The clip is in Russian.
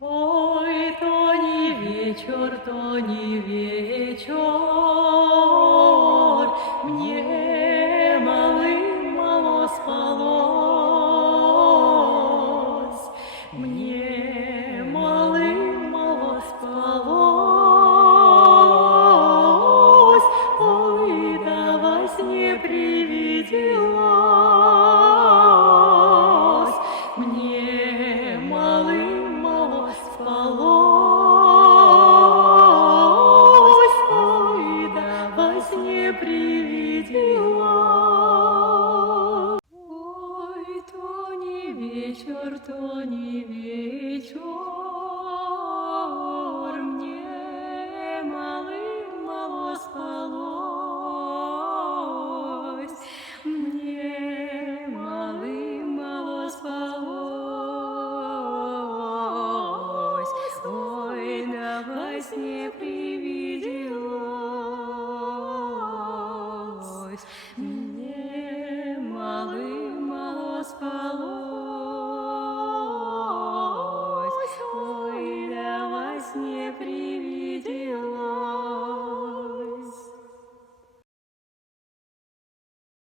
Ой, то не вечер, мне мало спалось, мне мало спалось, ой, да во сне привиделось, мне мало спалось, ой, да во сне привиделось. Ой, то не вечер, мне мало спалось, мне мало спалось, ой, да во сне привиделось, мне мало спалось, ой, да во сне привиделось.